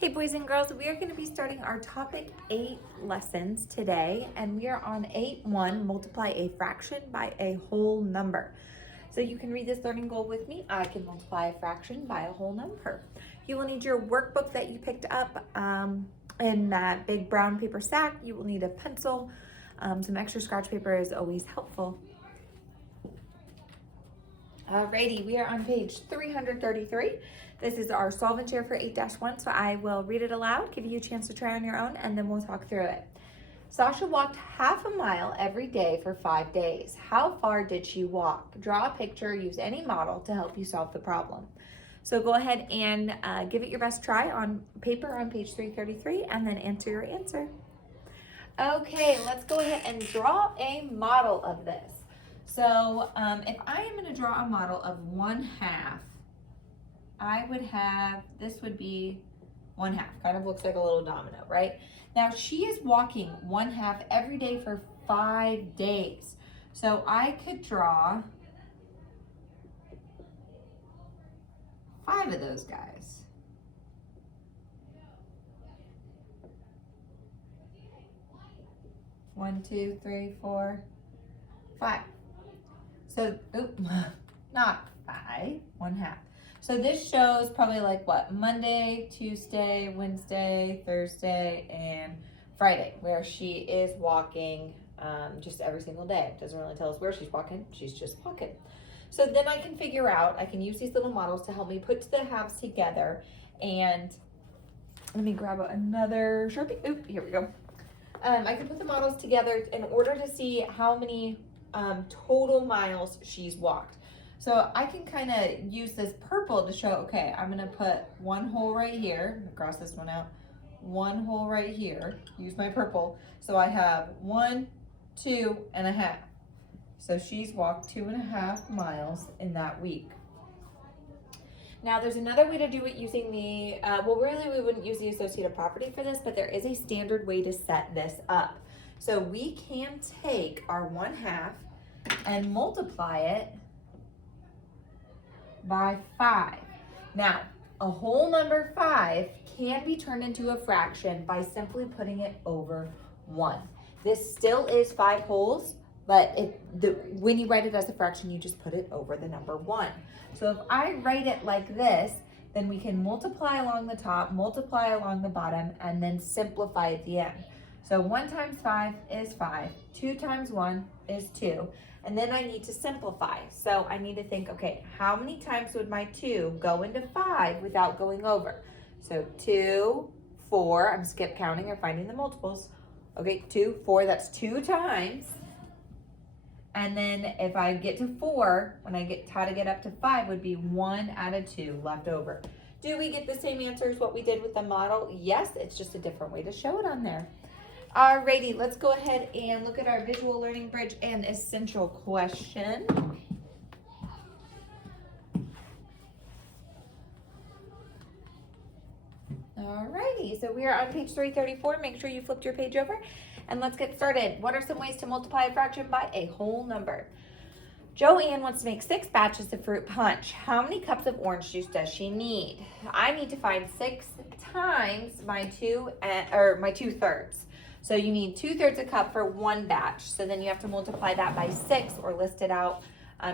Hey boys and girls, we are going to be starting our topic 8 lessons today, and we are on 8.1, multiply a fraction by a whole number. So you can read this learning goal with me. I can multiply a fraction by a whole number. You will need your workbook that you picked up in that big brown paper sack. You will need a pencil. Some extra scratch paper is always helpful. Alrighty, we are on page 333. This is our solve and share for 8-1, so I will read it aloud, give you a chance to try on your own, and then we'll talk through it. Sasha walked half a mile every day for 5 days. How far did she walk? Draw a picture, use any model to help you solve the problem. So go ahead and give it your best try on paper on page 333, and then answer your answer. Okay, let's go ahead and draw a model of this. So if I am going to draw a model of 1/2, I would have, this would be 1/2, kind of looks like a little domino, right? Now she is walking 1/2 every day for 5 days. So I could draw 5 of those guys. One, 2, 3, 4, 5. So, not 5, 1/2. So this shows probably like what? Monday, Tuesday, Wednesday, Thursday, and Friday, where she is walking just every single day. It doesn't really tell us where she's walking. She's just walking. So then I can figure out, I can use these little models to help me put the halves together. And let me grab another Sharpie. Oop, here we go. I can put the models together in order to see how many total miles she's walked. So I can kind of use this purple to show, okay, I'm gonna put one hole right here, cross this one out, one hole right here, use my purple. So I have 1, 2.5. So she's walked 2.5 miles in that week. Now there's another way to do it using the, well really we wouldn't use the associative property for this, but there is a standard way to set this up. So we can take our 1/2 and multiply it by 5. Now, a whole number 5 can be turned into a fraction by simply putting it over 1. This still is 5 wholes, but when you write it as a fraction, you just put it over the number 1. So if I write it like this, then we can multiply along the top, multiply along the bottom, and then simplify at the end. So 1 times 5 is 5, 2 times 1 is 2, and then I need to simplify. So I need to think, okay, how many times would my 2 go into 5 without going over? So 2, 4, I'm skip counting or finding the multiples. Okay, 2, 4, that's 2 times. And then if I get to 4, when I get how to get up to 5 would be 1 out of 2 left over. Do we get the same answer as what we did with the model? Yes, it's just a different way to show it on there. Alrighty, let's go ahead and look at our visual learning bridge and essential question. Alrighty, so we are on page 334. Make sure you flipped your page over and let's get started. What are some ways to multiply a fraction by a whole number? Joanne wants to make 6 batches of fruit punch. How many cups of orange juice does she need? I need to find 6 times my 2/3. So you need 2/3 a cup for 1 batch. So then you have to multiply that by 6 or list it out.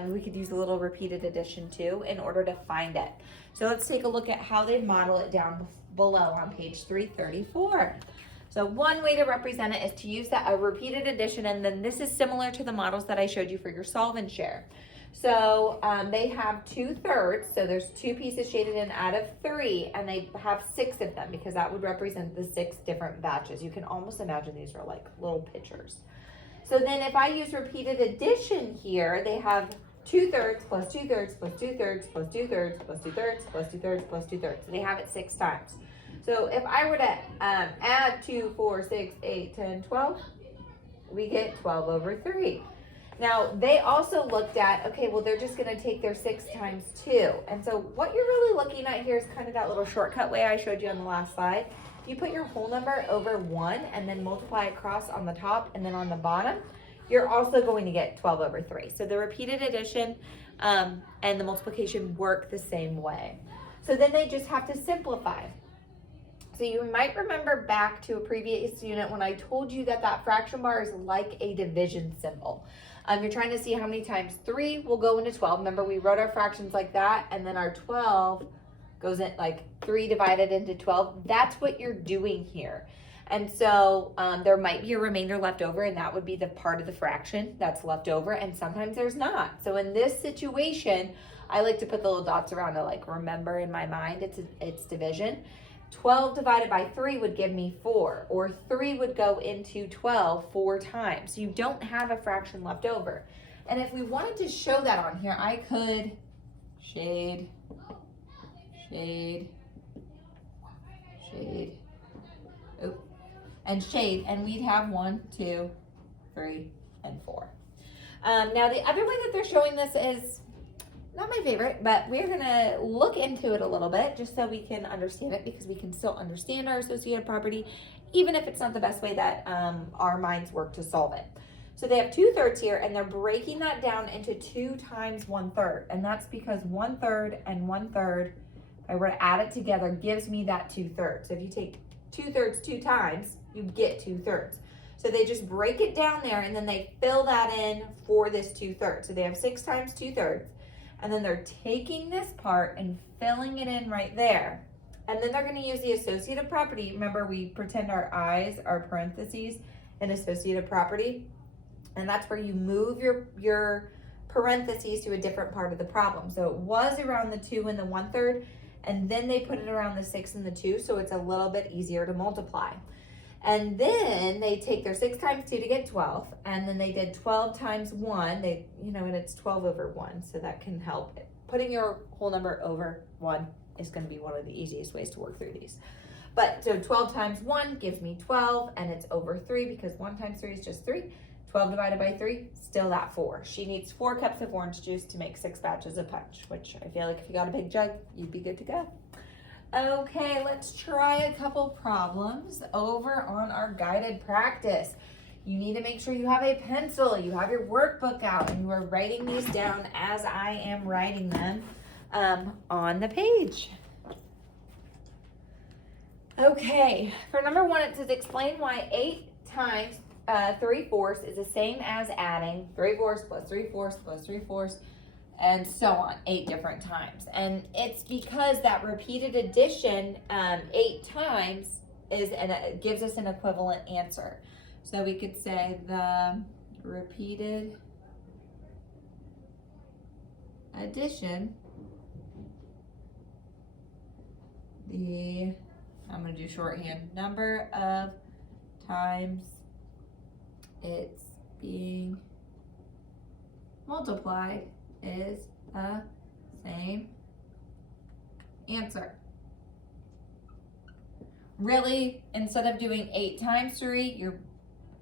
We could use a little repeated addition too in order to find it. So let's take a look at how they model it down below on page 334. So one way to represent it is to use a repeated addition, and then this is similar to the models that I showed you for your solve and share. So they have 2/3, so there's 2 pieces shaded in out of 3, and they have 6 of them because that would represent the 6 different batches. You can almost imagine these are like little pitchers. So then if I use repeated addition here, they have 2/3 plus 2/3 plus 2/3 plus 2/3 plus 2/3 plus 2/3 plus 2/3. So they have it 6 times. So if I were to add 2, 4, 6, 8, 10, 12, we get 12 over 3. Now, they also looked at, okay, well, they're just going to take their 6 times 2. And so what you're really looking at here is kind of that little shortcut way I showed you on the last slide. You put your whole number over 1 and then multiply across on the top and then on the bottom, you're also going to get 12 over 3. So the repeated addition and the multiplication work the same way. So then they just have to simplify. So you might remember back to a previous unit when I told you that that fraction bar is like a division symbol. You're trying to see how many times 3 will go into 12. Remember, we wrote our fractions like that, and then our 12 goes in like 3 divided into 12. That's what you're doing here. And so there might be a remainder left over, and that would be the part of the fraction that's left over, and sometimes there's not. So in this situation, I like to put the little dots around to like remember in my mind it's division. 12 divided by 3 would give me 4, or 3 would go into 12 4 times. So you don't have a fraction left over. And if we wanted to show that on here, I could shade, shade, shade, and shade, and we'd have 1, 2, 3, and 4. Now the other way that they're showing this is not my favorite, but we're gonna look into it a little bit just so we can understand it, because we can still understand our associative property, even if it's not the best way that our minds work to solve it. So they have 2/3 here, and they're breaking that down into 2 times 1/3, and that's because 1/3 and 1/3, if I were to add it together, gives me that 2/3. So if you take 2/3 2 times, you get 2/3. So they just break it down there, and then they fill that in for this 2/3. So they have 6 times 2/3. And then they're taking this part and filling it in right there. And then they're going to use the associative property. Remember, we pretend our eyes are parentheses in associative property. And that's where you move your parentheses to a different part of the problem. So it was around the 2 and the 1/3, and then they put it around the 6 and the 2, so it's a little bit easier to multiply. And then they take their 6 times 2 to get 12, and then they did 12 times 1, and it's 12 over 1, so that can help. Putting your whole number over 1 is going to be one of the easiest ways to work through these. But so 12 times 1 gives me 12, and it's over 3 because 1 times 3 is just 3. 12 divided by 3, still that 4. She needs 4 cups of orange juice to make 6 batches of punch, which I feel like if you got a big jug, you'd be good to go. Okay, let's try a couple problems over on our guided practice. You need to make sure you have a pencil, you have your workbook out, and you are writing these down as I am writing them on the page. Okay, for number 1, it says explain why 8 times 3/4 is the same as adding 3/4 plus 3/4 plus 3/4, and so on, 8 different times. And it's because that repeated addition 8 times gives us an equivalent answer. So we could say the repeated addition, I'm going to do shorthand, number of times it's being multiplied is the same answer. Really, instead of doing 8 times 3, you're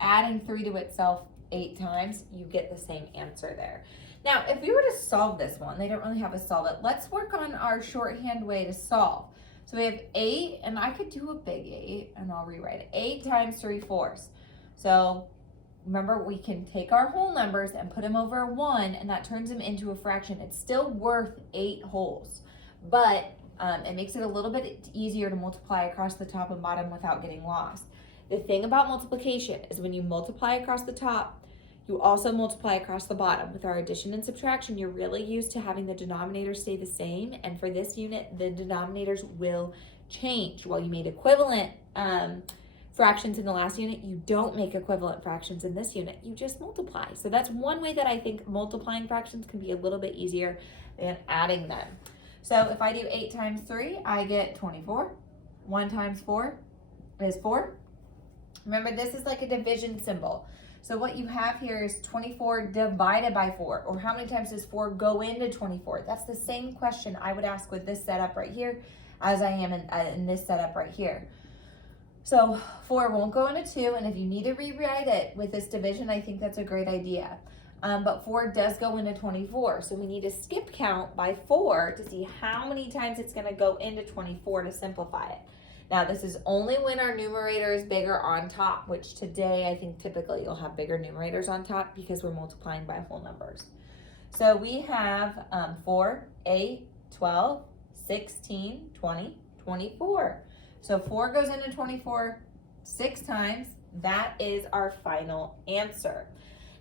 adding 3 to itself 8 times, you get the same answer there. Now, if we were to solve this one, they don't really have us solve it. Let's work on our shorthand way to solve. So we have 8, and I could do a big 8, and I'll rewrite it. 8 times 3/4. So remember, we can take our whole numbers and put them over 1, and that turns them into a fraction. It's still worth 8 wholes, but it makes it a little bit easier to multiply across the top and bottom without getting lost. The thing about multiplication is when you multiply across the top, you also multiply across the bottom. With our addition and subtraction, you're really used to having the denominators stay the same, and for this unit, the denominators will change. While you made equivalent fractions in the last unit, you don't make equivalent fractions in this unit, you just multiply. So that's one way that I think multiplying fractions can be a little bit easier than adding them. So if I do 8 times 3, I get 24. 1 times 4 is 4. Remember, this is like a division symbol. So what you have here is 24 divided by 4, or how many times does 4 go into 24? That's the same question I would ask with this setup right here as I am in this setup right here. So 4 won't go into 2, and if you need to rewrite it with this division, I think that's a great idea. But 4 does go into 24, so we need to skip count by 4 to see how many times it's going to go into 24 to simplify it. Now, this is only when our numerator is bigger on top, which today I think typically you'll have bigger numerators on top because we're multiplying by whole numbers. So we have 4, 8, 12, 16, 20, 24. So 4 goes into 24 6 times. That is our final answer.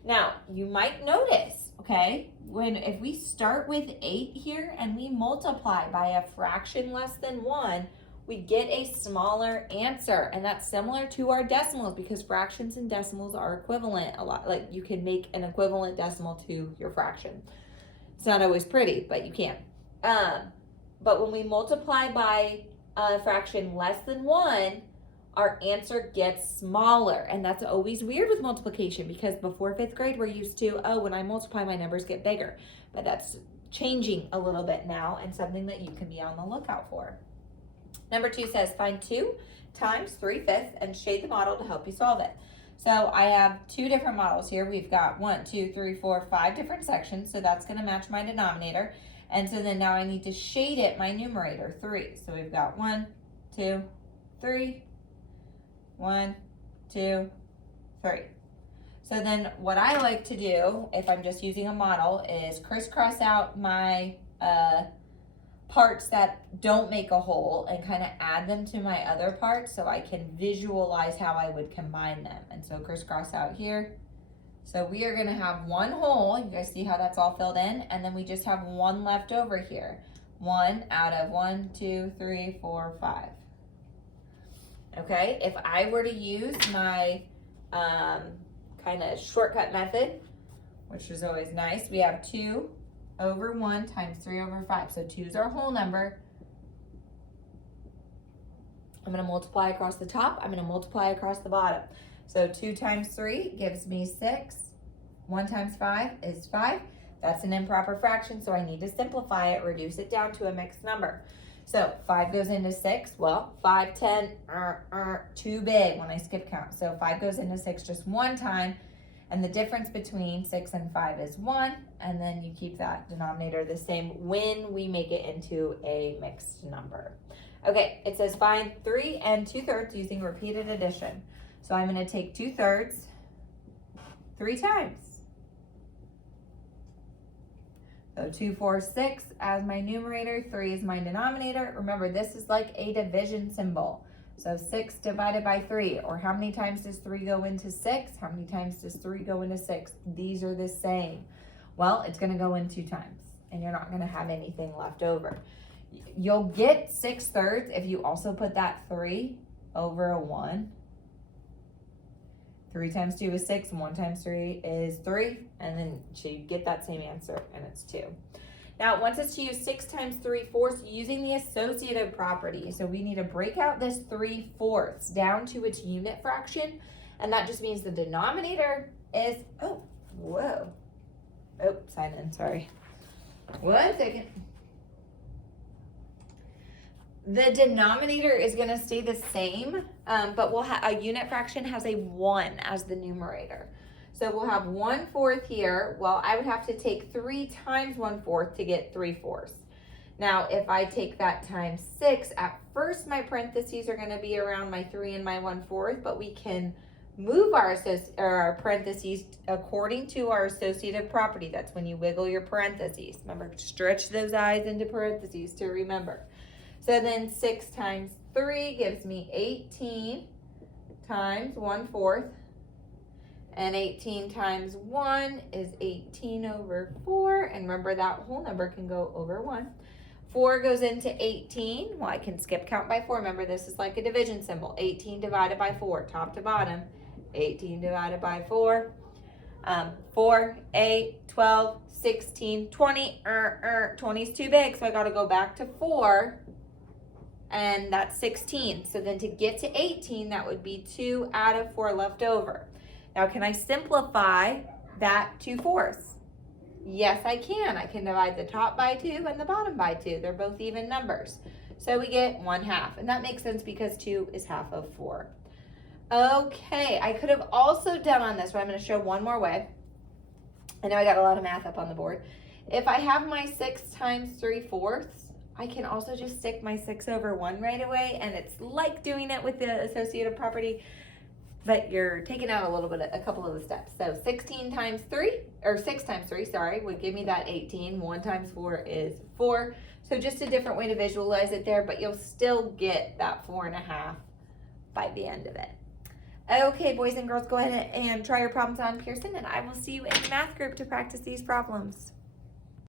Now, you might notice, okay, if we start with 8 here and we multiply by a fraction less than 1, we get a smaller answer. And that's similar to our decimals because fractions and decimals are equivalent a lot. Like you can make an equivalent decimal to your fraction. It's not always pretty, but you can. But when we multiply by a fraction less than 1, our answer gets smaller. And that's always weird with multiplication because before 5th grade, we're used to, oh, when I multiply, my numbers get bigger. But that's changing a little bit now and something that you can be on the lookout for. Number 2 says, find 2 times 3/5 and shade the model to help you solve it. So I have 2 different models here. We've got 1, 2, 3, 4, 5 different sections. So that's going to match my denominator. And so then now I need to shade it, my numerator, 3. So we've got 1, 2, 3, 1, 2, 3. So then what I like to do, if I'm just using a model, is crisscross out my parts that don't make a whole and kind of add them to my other parts so I can visualize how I would combine them. And so crisscross out here. So we are going to have 1 whole. You guys see how that's all filled in? And then we just have 1 left over here. 1 out of 1, 2, 3, 4, 5. Okay, if I were to use my kind of shortcut method, which is always nice, we have 2 over 1 times 3 over 5. So 2 is our whole number. I'm going to multiply across the top. I'm going to multiply across the bottom. So 2 times 3 gives me 6. 1 times 5 is 5. That's an improper fraction, so I need to simplify it, reduce it down to a mixed number. So 5 goes into 6. Well, 5, 10, too big when I skip count. So 5 goes into 6 just 1 time. And the difference between 6 and 5 is 1. And then you keep that denominator the same when we make it into a mixed number. Okay, it says find 3 2/3 using repeated addition. So I'm going to take 2/3 3 times. So 2, 4, 6 as my numerator, 3 is my denominator. Remember, this is like a division symbol. So 6 divided by 3, or how many times does 3 go into 6? How many times does 3 go into 6? These are the same. Well, it's going to go in 2 times, and you're not going to have anything left over. You'll get 6/3 if you also put that 3 over a 1. 3 times 2 is 6, and 1 times 3 is 3, and then so you get that same answer, and it's 2. Now, it wants us to use 6 times 3/4 using the associative property. So we need to break out this 3/4 down to its unit fraction, and that just means the denominator is, sign in, sorry. 1 second. The denominator is going to stay the same, but a unit fraction has a 1 as the numerator. So we'll have 1/4 here. Well, I would have to take 3 times 1/4 to get 3/4. Now, if I take that times 6, at first my parentheses are going to be around my 3 and my 1/4, but we can move our parentheses according to our associative property. That's when you wiggle your parentheses. Remember, stretch those eyes into parentheses to remember. So then 6 times 3 gives me 18 times 1/4. And 18 times 1 is 18 over 4. And remember, that whole number can go over 1. 4 goes into 18. Well, I can skip count by 4. Remember, this is like a division symbol. 18 divided by 4, top to bottom. 18 divided by 4. 4, 8, 12, 16, 20. 20 is too big, so I got to go back to 4. And that's 16. So then to get to 18, that would be 2 out of 4 left over. Now, can I simplify that 2/4? Yes, I can. I can divide the top by 2 and the bottom by 2. They're both even numbers. So we get 1/2. And that makes sense because 2 is half of 4. Okay, I could have also done on this, but I'm going to show one more way. I know I got a lot of math up on the board. If I have my 6 times 3/4, I can also just stick my 6 over 1 right away. And it's like doing it with the associative property, but you're taking out a couple of the steps. So 6 times 3, sorry, would give me that 18. 1 times 4 is 4. So just a different way to visualize it there, but you'll still get that 4.5 by the end of it. Okay, boys and girls, go ahead and try your problems on Pearson, and I will see you in the math group to practice these problems.